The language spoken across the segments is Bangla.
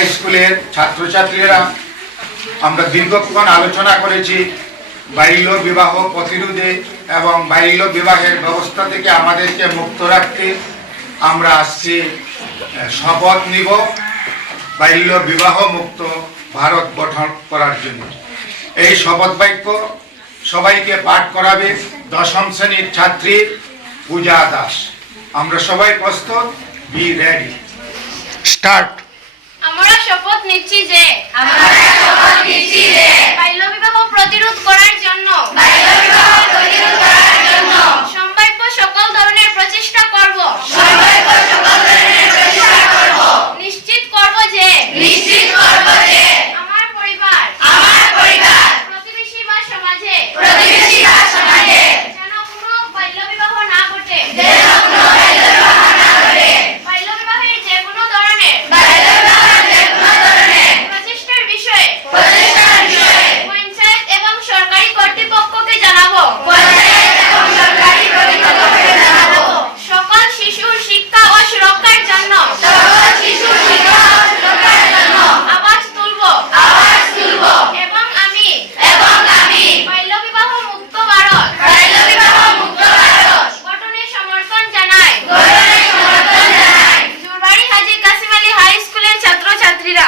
হাই স্কুলের ছাত্রছাত্রীরা আমরা দীর্ঘক্ষণ আলোচনা করেছি বাল্য বিবাহ প্রতিরোধে এবং বাল্য বিবাহের ব্যবস্থা থেকে আমাদেরকে মুক্ত রাখতে। আমরা আজকে শপথ নিব বাল্য বিবাহ মুক্ত ভারত গঠন করার জন্য। এই শপথ বাক্য সবাইকে পাঠ করাবে দশম শ্রেণীর ছাত্রী পূজা দাস। আমরা সবাই প্রস্তুত? Be ready, start. আমরা শপথ নিচ্ছি যে বাল্য বিবাহ প্রতিরোধ করার জন্য সম্ভাব্য সকল ধরনের প্রচেষ্টা করব। নিশ্চিত করব যে আমার পরিবার প্রতিবেশী বা সমাজে যেন কোনো বাল্য বিবাহ না ঘটে। বাল্য বিবাহের যে কোনো ধরনের প্রচেষ্টার বিষয়ে পঞ্চায়েত এবং সরকারি কর্তৃপক্ষকে জানাবো। সকল শিশুর শিক্ষা ও সুরক্ষার জন্য আওয়াজ তুলব এবং আমি বাল্য বিবাহ মুক্ত ভারত গঠনে সমর্থন জানাই। জুরবাড়ি হাজী কাসিম আলী হাই স্কুলের ছাত্রছাত্রীরা।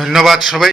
ধন্যবাদ সবাই।